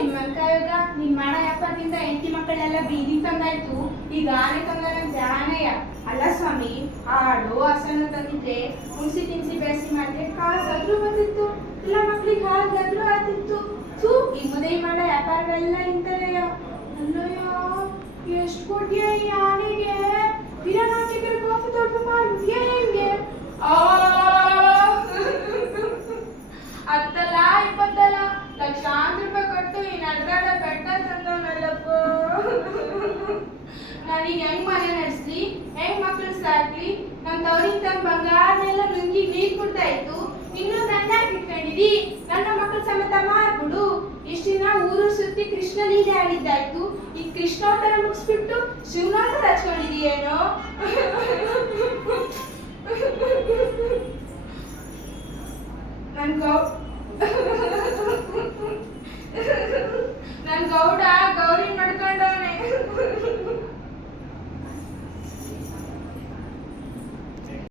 ನಿನ್ ಮಲ್ಕಾಯೋಗ ನಿನ್ ಮಾಡ ವ್ಯಾಪಾರದಿಂದ ಹೆಂಡತಿ ಮಕ್ಕಳೆಲ್ಲ ಬೀದಿ ತಂದಾಯ್ತು, ಈಗ ಆನೆ ತಂದ ಜಾನೆಯ. ಅಲ್ಲ ಸ್ವಾಮಿ, ಆಡು ಹಸನು ತಂದಿದ್ರೆ ಹುಣಸಿ ತಿನ್ಸಿ ಬೆಳೆಸಿ ಮಾಡಿದ್ರೆ ಕಾಸಾದ್ರೂ ಬಂದಿತ್ತು, ಇಲ್ಲ ಮಕ್ಳಿಗೆ ಹಾಗಾದ್ರೂ ಆತಿತ್ತು. ಥೂ, ಈ ಮುದೈ ಮಾಡ ವ್ಯಾಪಾರವೆಲ್ಲ ಇಂತಲೆಯ. ಅಲ್ಲಯ್ಯ, ಎಷ್ಟು ಕೊಟ್ಟಿಯ ಈ ಆನೆಗೆ? ವಿರಾನಾಚಿಕರ ಕಾಫಿ ತೋಟ ಮಾಡಿದ್ಯಾ ಹೆಂಗೆ? ಹತ್ತಲ್ಲ 20 ಲಕ್ಷಾಂತರ ರೂಪಾಯಿ ಕೊಟ್ಟು ಈ ನಡ್ದಾಡ ಬೆಟ್ಟ ತಂದವನಲ್ಲಪ್ಪ. ನಾನೀಗ ಹೆಂಗ್ ಮನೆ ನಡೆಸ್ಲಿ, ಹೆಂಗ್ ಮಕ್ಳು ಸಾಕ್ಲಿ? ನಮ್ ತವ್ರಿಗೆ ತಮ್ಮ ಬಂಗಾರನೆಲ್ಲ ನುಂಗಿ ನೀರ್ ಕೊಡ್ತಾ ಇತ್ತು, ಇನ್ನು ನನ್ನ ಇಟ್ಕೊಂಡಿದಿ, ನನ್ನ ಮಕ್ಳು ಸಮೇತ ಮಾರ್ಬಿಡು. ಇಷ್ಟ ದಿನ ಊರು ಸುತ್ತಿ ಕೃಷ್ಣ ಲೀಲೆ ಆಡಿದ್ದಾಯ್ತು, ಈ ಕೃಷ್ಣೋತ್ತರ ಮುಗಿಸ್ಬಿಟ್ಟು ಶಿವನೋತ್ತರ ಹಚ್ಕೊಂಡಿದೀಯೇನೋ? ನನ್ಗೋ